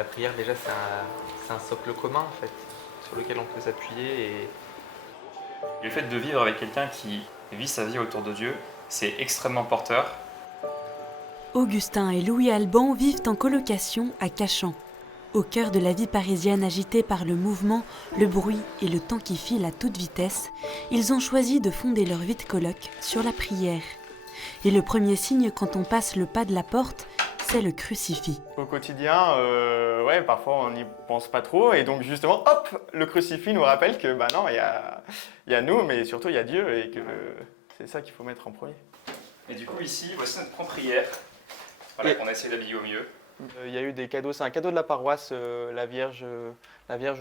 la prière, déjà, c'est un socle commun, en fait, sur lequel on peut s'appuyer. Et le fait de vivre avec quelqu'un qui vit sa vie autour de Dieu, c'est extrêmement porteur. Augustin et Louis Alban vivent en colocation à Cachan. Au cœur de la vie parisienne agitée par le mouvement, le bruit et le temps qui file à toute vitesse, ils ont choisi de fonder leur vie de coloc sur la prière. Et le premier signe quand on passe le pas de la porte, c'est le crucifix. Au quotidien, parfois on n'y pense pas trop et donc justement, hop, le crucifix nous rappelle que non, il y a nous, mais surtout il y a Dieu et que c'est ça qu'il faut mettre en premier. Et du coup ici, voici notre grand prière, voilà, qu'on a essayé d'habiller au mieux. Il y a eu des cadeaux, c'est un cadeau de la paroisse, la Vierge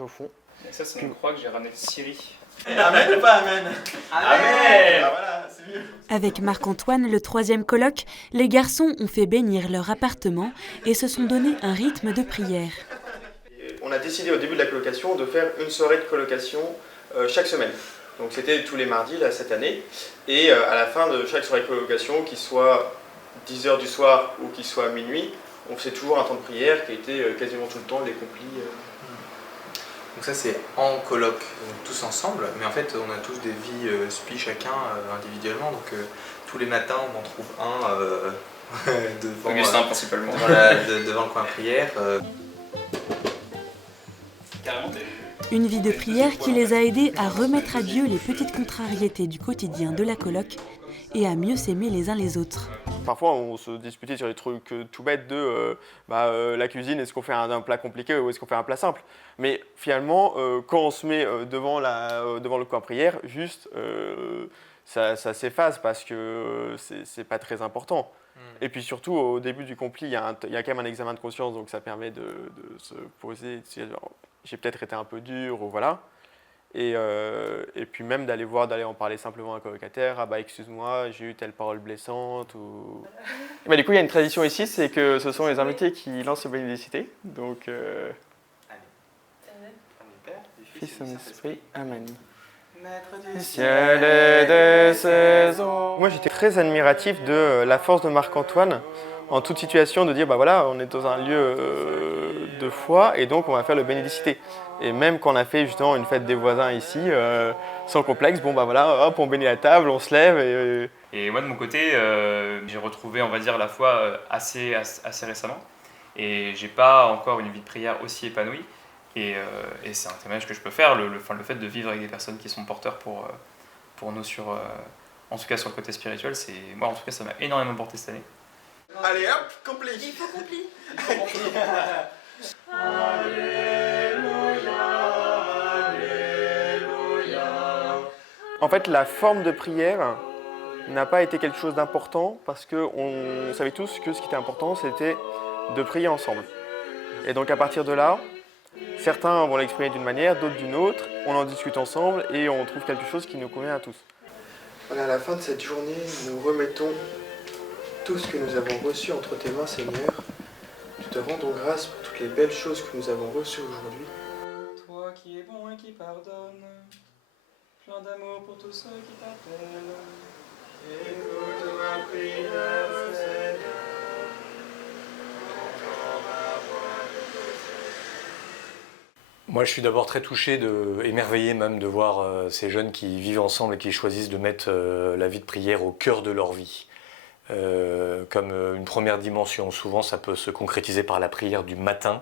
au fond. Et ça c'est une croix que j'ai ramenée de Syrie. Amen ou pas amen? Amen. Ah, voilà, c'est mieux. Avec Marc-Antoine, le troisième coloc, les garçons ont fait bénir leur appartement et se sont donné un rythme de prière. On a décidé au début de la colocation de faire une soirée de colocation chaque semaine. Donc c'était tous les mardis là, cette année. Et à la fin de chaque soirée de colocation, qu'il soit 10h du soir ou qu'il soit minuit, on faisait toujours un temps de prière qui a été quasiment tout le temps décompli. donc ça, c'est en coloc, donc tous ensemble, mais en fait, on a tous des vies spi chacun individuellement, donc tous les matins, on en trouve un devant, Augustin principalement. voilà, devant le coin prière. Carrément. Une vie de prière qui les a aidés à remettre à Dieu les petites contrariétés du quotidien de la coloc et à mieux s'aimer les uns les autres. Parfois, on se disputait sur des trucs tout bêtes de la cuisine, est-ce qu'on fait un plat compliqué ou est-ce qu'on fait un plat simple? Mais finalement, quand on se met devant le coin prière, juste, ça s'efface parce que c'est pas très important. Et puis surtout, au début du compli, il y a quand même un examen de conscience, donc ça permet de se poser, de se dire, j'ai peut-être été un peu dur, ou voilà. Et puis même d'aller en parler simplement à un colocataire, ah bah excuse-moi, j'ai eu telle parole blessante ou... Et bah, du coup il y a une tradition ici, c'est que ce sont les invités qui lancent les bénédicité. Donc Fils et Esprit, Amen. Maître du ciel et des saisons. Moi j'étais très admiratif de la force de Marc-Antoine en toute situation de dire bah voilà, on est dans un lieu de foi et donc on va faire le bénédicité. Et même quand on a fait justement une fête des voisins ici, sans complexe, bon bah voilà, hop, on bénit la table, on se lève Et moi de mon côté, j'ai retrouvé, on va dire, la foi assez récemment. Et j'ai pas encore une vie de prière aussi épanouie. Et c'est un témoignage que je peux faire, le fait de vivre avec des personnes qui sont porteurs pour nous en tout cas sur le côté spirituel, moi en tout cas ça m'a énormément porté cette année. Allez hop, complet. Il faut compli. En fait, la forme de prière n'a pas été quelque chose d'important parce qu'on savait tous que ce qui était important, c'était de prier ensemble. Et donc à partir de là, certains vont l'exprimer d'une manière, d'autres d'une autre, on en discute ensemble et on trouve quelque chose qui nous convient à tous. Voilà, à la fin de cette journée, nous remettons tout ce que nous avons reçu entre tes mains, Seigneur. Nous te rendons grâce pour toutes les belles choses que nous avons reçues aujourd'hui. Toi qui es bon et qui pardonne, plein d'amour pour tous ceux qui t'appellent. Écoute ma prière, Seigneur. Moi, je suis d'abord très touché, émerveillé même de voir ces jeunes qui vivent ensemble et qui choisissent de mettre la vie de prière au cœur de leur vie. Comme une première dimension. Souvent, ça peut se concrétiser par la prière du matin.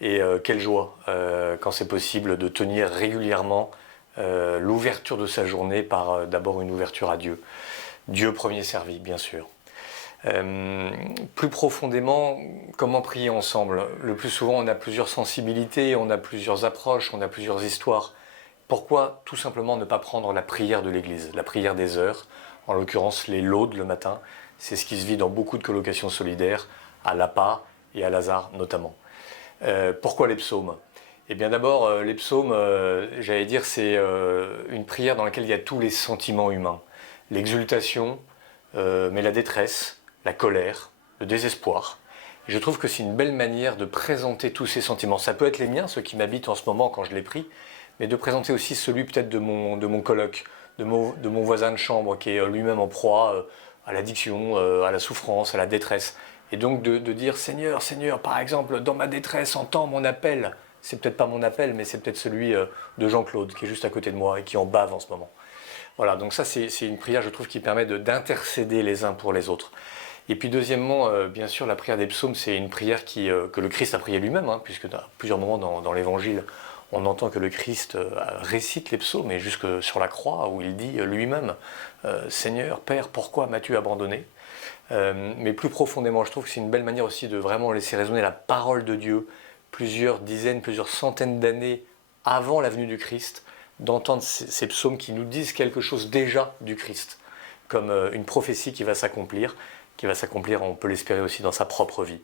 Et quelle joie, quand c'est possible, de tenir régulièrement l'ouverture de sa journée par d'abord une ouverture à Dieu. Dieu premier servi, bien sûr. Plus profondément, comment prier ensemble? Le plus souvent, on a plusieurs sensibilités, on a plusieurs approches, on a plusieurs histoires. Pourquoi tout simplement ne pas prendre la prière de l'Église, la prière des heures, en l'occurrence les laudes le matin? C'est ce qui se vit dans beaucoup de colocations solidaires, à l'APA et à Lazare notamment. Pourquoi les psaumes? Eh bien d'abord, les psaumes, j'allais dire, c'est une prière dans laquelle il y a tous les sentiments humains. L'exultation, mais la détresse, la colère, le désespoir. Et je trouve que c'est une belle manière de présenter tous ces sentiments. Ça peut être les miens, ceux qui m'habitent en ce moment quand je les prie, mais de présenter aussi celui peut-être de mon coloc, de mon voisin de chambre qui est lui-même en proie à l'addiction, à la souffrance, à la détresse. Et donc de dire Seigneur, Seigneur, par exemple, dans ma détresse, entends mon appel. C'est peut-être pas mon appel, mais c'est peut-être celui de Jean-Claude qui est juste à côté de moi et qui en bave en ce moment. Voilà, donc ça c'est une prière, je trouve, qui permet d'intercéder les uns pour les autres. Et puis deuxièmement, bien sûr, la prière des psaumes, c'est une prière que le Christ a priée lui-même, hein, puisque à plusieurs moments dans l'Évangile, on entend que le Christ récite les psaumes, et jusque sur la croix, où il dit lui-même Seigneur, Père, pourquoi m'as-tu abandonné ? Mais plus profondément, je trouve que c'est une belle manière aussi de vraiment laisser résonner la parole de Dieu plusieurs dizaines, plusieurs centaines d'années avant la venue du Christ, d'entendre ces psaumes qui nous disent quelque chose déjà du Christ, comme une prophétie qui va s'accomplir, on peut l'espérer aussi dans sa propre vie.